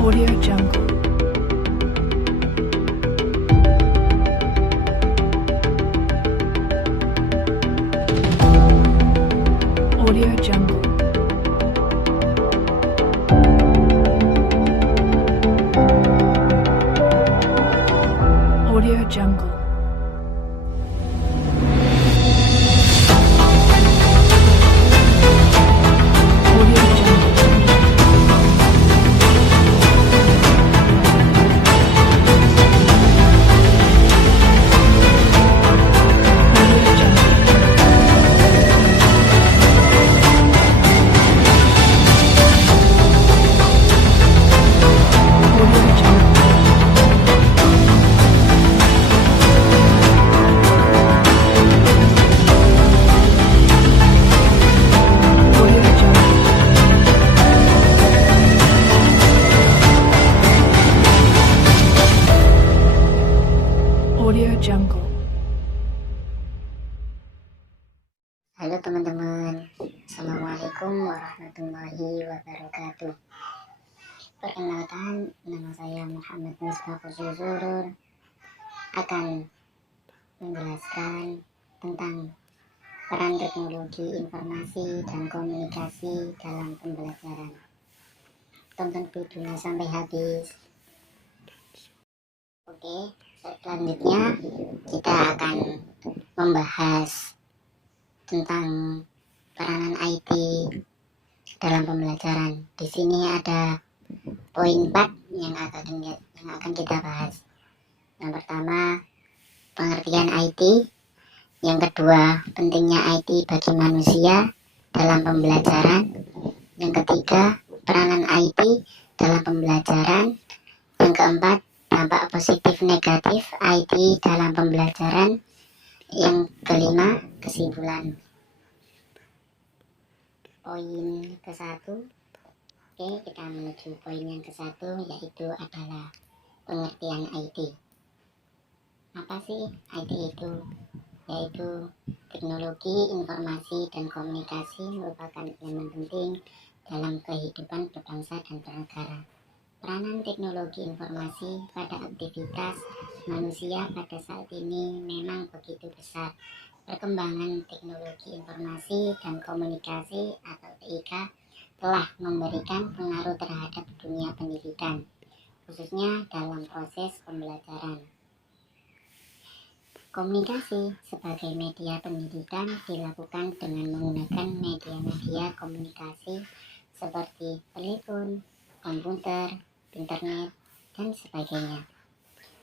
Audio Jungle. Audio Jungle. Audio Jungle. Audio Jungle. Audio Jungle. Audio Jungle. Audio Jungle. Audio Jungle. Halo teman-teman, Assalamualaikum warahmatullahi wabarakatuh. Perkenalkan, nama saya Muhammad Misbahul Zurur akan menjelaskan tentang peran teknologi informasi dan komunikasi dalam pembelajaran. Tonton videonya sampai habis. Oke, selanjutnya kita akan membahas tentang peranan IT dalam pembelajaran. Di sini ada poin 4 yang akan kita bahas. Yang pertama, pengertian IT. Yang kedua, pentingnya IT bagi manusia dalam pembelajaran. Yang ketiga, peranan IT dalam pembelajaran. Yang keempat, dampak positif negatif IT dalam pembelajaran. Yang kelima, kesimpulan. Poin ke-1. Oke, kita menuju poin yang ke-1, yaitu adalah pengertian IT. Apa sih IT itu? Yaitu teknologi informasi dan komunikasi merupakan elemen penting dalam kehidupan berbangsa dan bernegara. Peranan teknologi informasi pada aktivitas manusia pada saat ini memang begitu besar. Perkembangan teknologi informasi dan komunikasi atau TIK telah memberikan pengaruh terhadap dunia pendidikan, khususnya dalam proses pembelajaran. Komunikasi sebagai media pendidikan dilakukan dengan menggunakan media-media komunikasi seperti telepon, komputer, internet, dan sebagainya.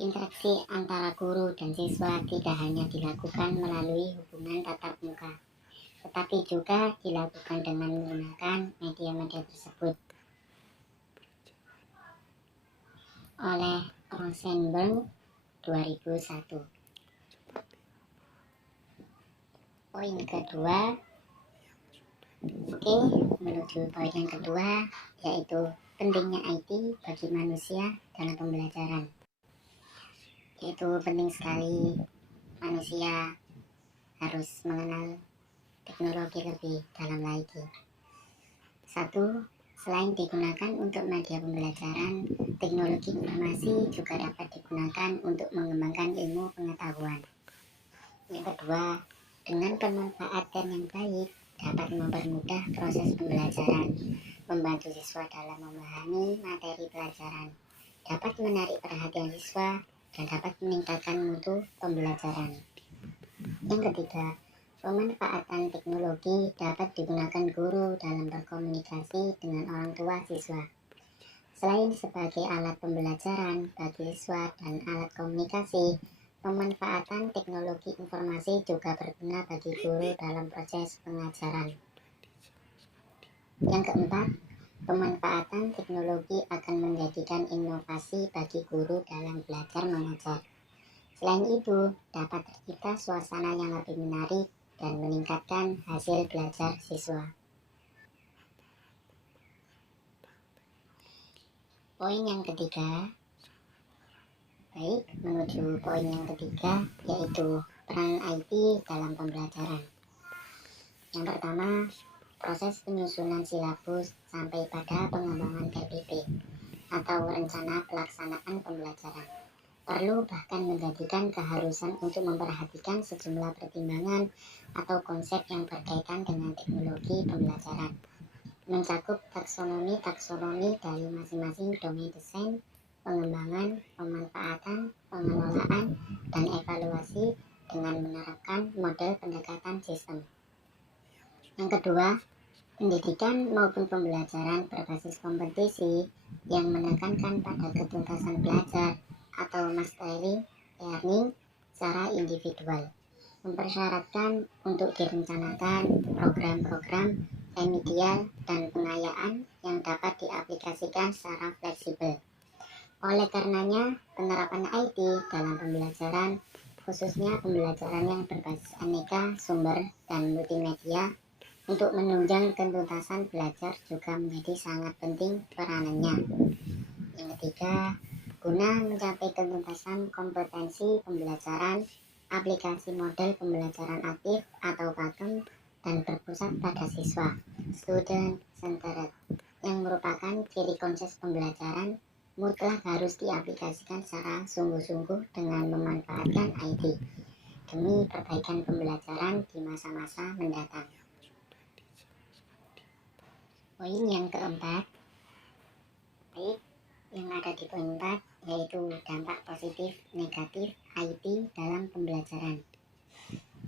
Interaksi antara guru dan siswa tidak hanya dilakukan melalui hubungan tatap muka, tetapi juga dilakukan dengan menggunakan media-media tersebut. Oleh Rosenberg 2001. Poin kedua. Oke, menuju poin yang kedua, yaitu pentingnya IT bagi manusia dalam pembelajaran. Itu penting sekali manusia harus mengenal teknologi lebih dalam lagi. 1. Selain digunakan untuk media pembelajaran, teknologi informasi juga dapat digunakan untuk mengembangkan ilmu pengetahuan. Yang kedua, dengan pemanfaatan yang baik dapat mempermudah proses pembelajaran, membantu siswa dalam memahami materi pelajaran, dapat menarik perhatian siswa, dan dapat meningkatkan mutu pembelajaran. Yang ketiga, pemanfaatan teknologi dapat digunakan guru dalam berkomunikasi dengan orang tua siswa. Selain sebagai alat pembelajaran bagi siswa dan alat komunikasi, pemanfaatan teknologi informasi juga berguna bagi guru dalam proses pengajaran. Yang keempat, pemanfaatan teknologi akan menjadikan inovasi bagi guru dalam belajar mengajar. Selain itu, dapat tercipta suasana yang lebih menarik dan meningkatkan hasil belajar siswa. Poin yang ketiga. Baik, menuju poin yang ketiga, yaitu peran IT dalam pembelajaran. Yang pertama, proses penyusunan silabus sampai pada pengembangan TPP. atau rencana pelaksanaan pembelajaran. Perlu bahkan menjadikan keharusan untuk memperhatikan sejumlah pertimbangan atau konsep yang berkaitan dengan teknologi pembelajaran. Mencakup taksonomi dari masing-masing domain desain, pengembangan, pemanfaatan, pengelolaan, dan evaluasi dengan menerapkan model pendekatan sistem. Yang kedua, pendidikan maupun pembelajaran berbasis kompetisi yang menekankan pada ketuntasan belajar atau mastery learning secara individual, mempersyaratkan untuk direncanakan program-program remedial dan pengayaan yang dapat diaplikasikan secara fleksibel. Oleh karenanya, penerapan IT dalam pembelajaran, khususnya pembelajaran yang berbasis aneka sumber dan multimedia, untuk menunjang ketuntasan belajar juga menjadi sangat penting peranannya. Yang ketiga, guna mencapai ketuntasan kompetensi pembelajaran, aplikasi model pembelajaran aktif atau PAKEM dan berpusat pada siswa, student centered, yang merupakan ciri konsep pembelajaran, mutlak harus diaplikasikan secara sungguh-sungguh dengan memanfaatkan IT demi perbaikan pembelajaran di masa-masa mendatang. Poin yang keempat, yang ada di poin 4 yaitu dampak positif negatif IT dalam pembelajaran.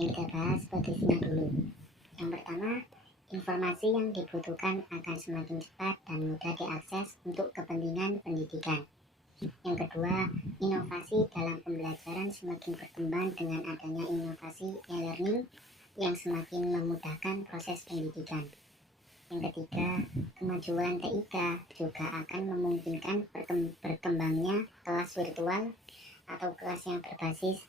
Yang kita bahas posisinya dulu. Yang pertama, informasi yang dibutuhkan akan semakin cepat dan mudah diakses untuk kepentingan pendidikan. Yang kedua, inovasi dalam pembelajaran semakin berkembang dengan adanya inovasi e-learning yang semakin memudahkan proses pendidikan. Yang ketiga, kemajuan TIK juga akan memungkinkan berkembangnya kelas virtual atau kelas yang berbasis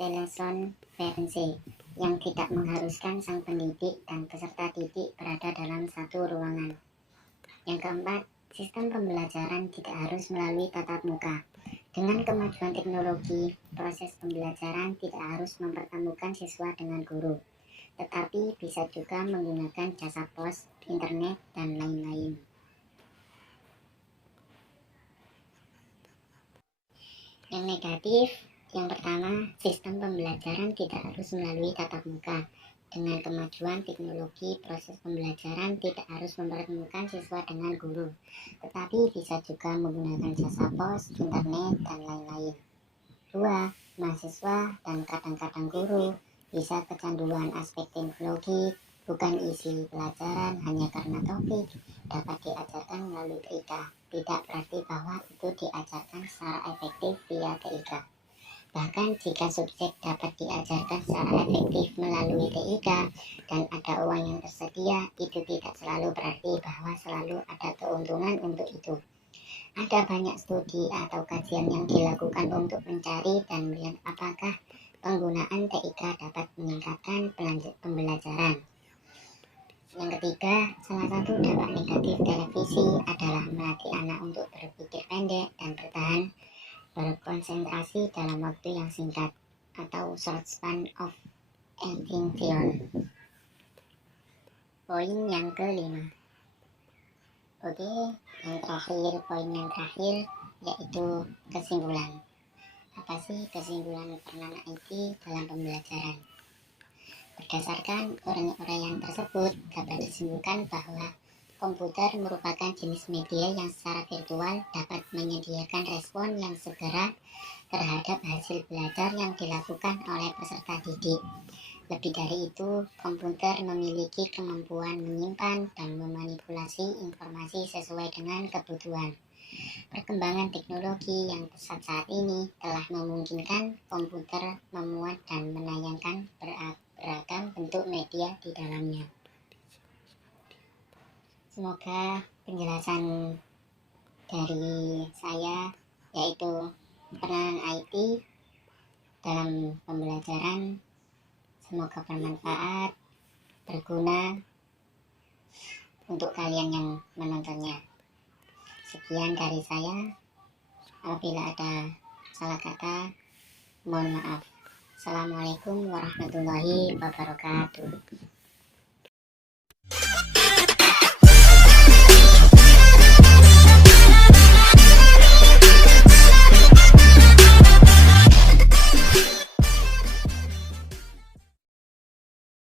telekonferensi yang tidak mengharuskan sang pendidik dan peserta didik berada dalam satu ruangan. Yang keempat, sistem pembelajaran tidak harus melalui tatap muka. Dengan kemajuan teknologi, proses pembelajaran tidak harus mempertemukan siswa dengan guru, tetapi bisa juga menggunakan jasa pos, internet, dan lain-lain. Yang negatif, yang pertama, sistem pembelajaran tidak harus melalui tatap muka. Dengan kemajuan teknologi, proses pembelajaran tidak harus mempertemukan siswa dengan guru, tetapi bisa juga menggunakan jasa pos, internet, dan lain-lain. 2. Mahasiswa dan kadang-kadang guru bisa kecanduan aspek teknologi, bukan isi pelajaran hanya karena topik dapat diajarkan melalui TIK. Tidak berarti bahwa itu diajarkan secara efektif via TIK. Bahkan jika subjek dapat diajarkan secara efektif melalui TIK dan ada uang yang tersedia, itu tidak selalu berarti bahwa selalu ada keuntungan untuk itu. Ada banyak studi atau kajian yang dilakukan untuk mencari dan melihat apakah penggunaan TIK dapat meningkatkan pembelajaran. Yang ketiga, salah satu dampak negatif televisi adalah melatih anak untuk berpikir pendek dan berkonsentrasi dalam waktu yang singkat atau short span of attention. Poin yang kelima. Oke, poin yang terakhir yaitu kesimpulan. Apa sih kesimpulan peranan IT dalam pembelajaran? Berdasarkan uraian tersebut, dapat disimpulkan bahwa komputer merupakan jenis media yang secara virtual dapat menyediakan respon yang segera terhadap hasil belajar yang dilakukan oleh peserta didik. Lebih dari itu, komputer memiliki kemampuan menyimpan dan memanipulasi informasi sesuai dengan kebutuhan. Perkembangan teknologi yang pesat saat ini telah memungkinkan komputer memuat dan menayangkan beragam bentuk media di dalamnya. Semoga penjelasan dari saya yaitu peranan IT dalam pembelajaran semoga bermanfaat, berguna untuk kalian yang menontonnya. Sekian dari saya. Apabila ada salah kata, mohon maaf. Assalamualaikum warahmatullahi wabarakatuh.